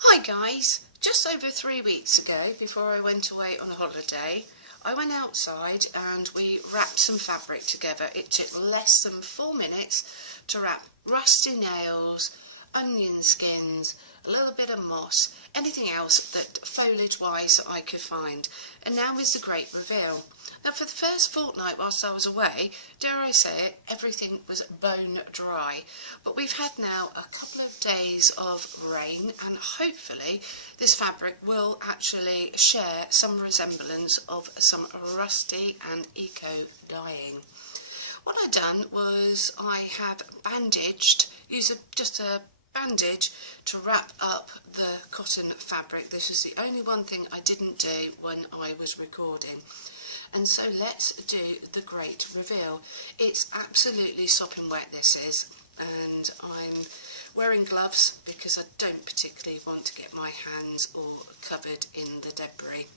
Hi guys, just over 3 weeks ago, before I went away on a holiday, I went outside and we wrapped some fabric together. It took less than 4 minutes to wrap rusty nails, onion skins, a little bit of moss, anything else that foliage wise I could find. And now is the great reveal. Now for the first fortnight whilst I was away, dare I say it, everything was bone dry. But we've had now a couple of days of rain and hopefully this fabric will actually share some resemblance of some rusty and eco dyeing. What I've done was I have bandaged, just a bandage to wrap up the cotton fabric. This was the only one thing I didn't do when I was recording. And so let's do the great reveal. It's absolutely sopping wet, this is, and I'm wearing gloves because I don't particularly want to get my hands all covered in the debris.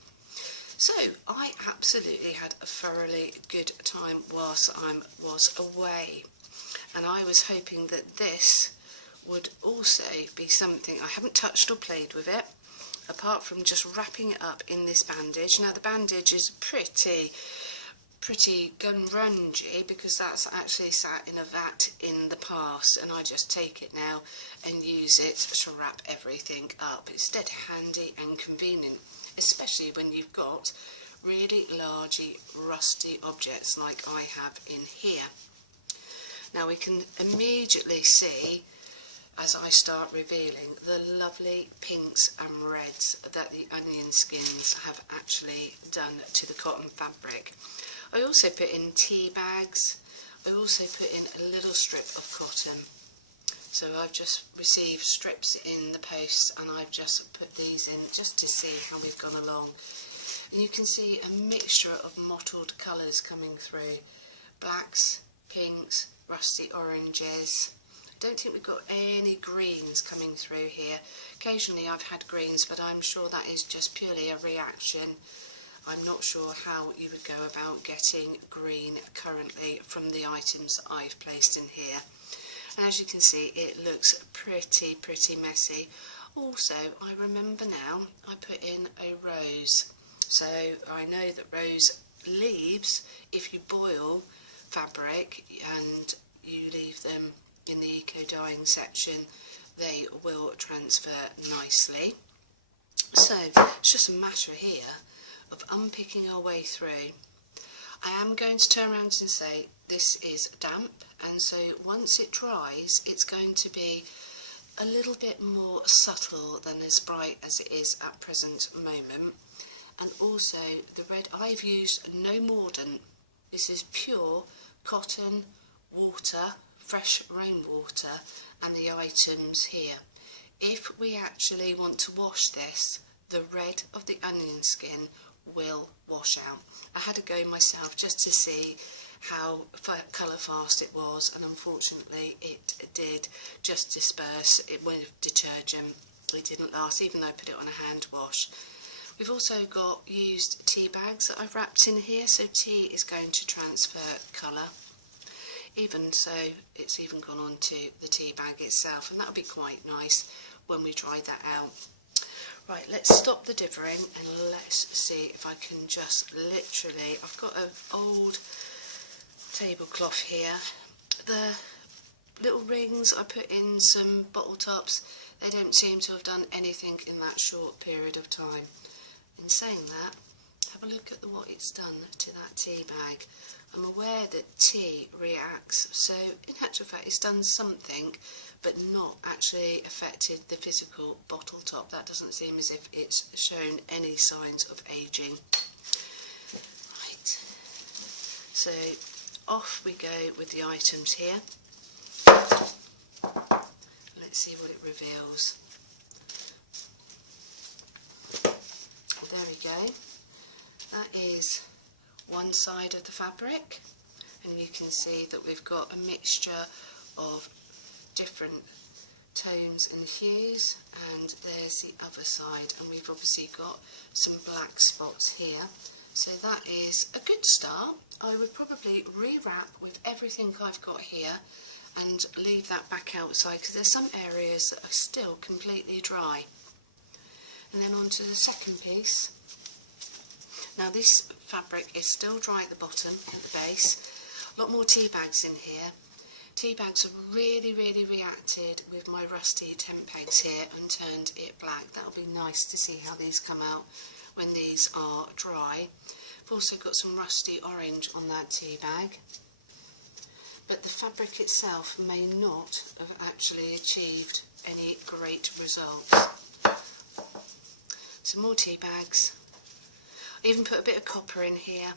So I absolutely had a thoroughly good time whilst I was away, and I was hoping that this would also be something. I haven't touched or played with it, apart from just wrapping it up in this bandage. Now the bandage is pretty gun rungy because that's actually sat in a vat in the past, and I just take it now and use it to wrap everything up. It's dead handy and convenient, especially when you've got really largy rusty objects like I have in here. Now we can immediately see, as I start revealing, the lovely pinks and reds that the onion skins have actually done to the cotton fabric. I also put in tea bags. I also put in a little strip of cotton. So I've just received strips in the post and I've just put these in just to see how we've gone along. And you can see a mixture of mottled colours coming through. Blacks, pinks, rusty oranges. Don't think we've got any greens coming through here. Occasionally I've had greens, but I'm sure that is just purely a reaction. I'm not sure how you would go about getting green currently from the items that I've placed in here. And as you can see, it looks pretty messy. Also, I remember now I put in a rose. So I know that rose leaves, if you boil fabric and you leave them in the eco dyeing section, they will transfer nicely. So it's just a matter here of unpicking our way through. I am going to turn around and say this is damp, and so once it dries it's going to be a little bit more subtle than as bright as it is at present moment. And also the red, I've used no mordant. This is pure cotton, water, fresh rainwater, and the items here. If we actually want to wash this, the red of the onion skin will wash out. I had to go myself just to see how colour fast it was, and unfortunately it did just disperse. It went with detergent. It didn't last, even though I put it on a hand wash. We've also got used tea bags that I've wrapped in here, so tea is going to transfer colour. Even so, it's even gone on to the tea bag itself, and that'll be quite nice when we dry that out. Right, let's stop the dithering and let's see if I can just literally, I've got an old tablecloth here. The little rings, I put in some bottle tops. They don't seem to have done anything in that short period of time. In saying that, have a look at what it's done to that tea bag. I'm aware that tea reacts, so in actual fact it's done something but not actually affected the physical bottle top. That doesn't seem as if it's shown any signs of ageing. Right, so off we go with the items here. Let's see what it reveals. There we go. That is one side of the fabric, and you can see that we've got a mixture of different tones and hues, and there's the other side, and we've obviously got some black spots here. So that is a good start. I would probably rewrap with everything I've got here and leave that back outside because there's some areas that are still completely dry. And then on to the second piece. Now this fabric is still dry at the bottom, at the base. A lot more tea bags in here. Tea bags have really reacted with my rusty tent pegs here and turned it black. That'll be nice to see how these come out when these are dry. I've also got some rusty orange on that tea bag. But the fabric itself may not have actually achieved any great results. Some more tea bags. I even put a bit of copper in here.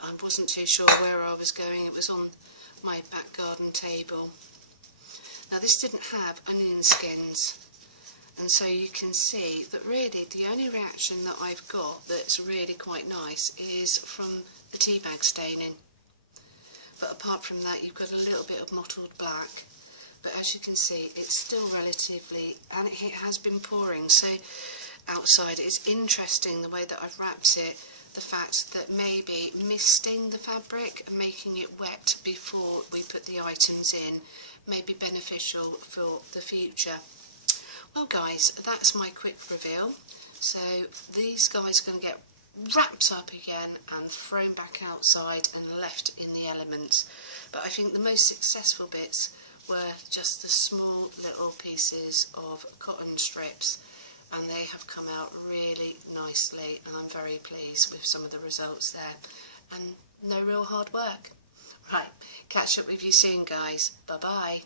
I wasn't too sure where I was going. It was on my back garden table. Now this didn't have onion skins, and so you can see that really the only reaction that I've got that's really quite nice is from the tea bag staining. But apart from that, you've got a little bit of mottled black. But as you can see, it's still relatively, and it has been pouring, so outside it's interesting the way that I've wrapped it, the fact that maybe misting the fabric and making it wet before we put the items in may be beneficial for the future. Well guys, that's my quick reveal. So these guys are going to get wrapped up again and thrown back outside and left in the elements. But I think the most successful bits were just the small little pieces of cotton strips, and they have come out really nicely, and I'm very pleased with some of the results there, and no real hard work. Right, catch up with you soon guys, bye bye.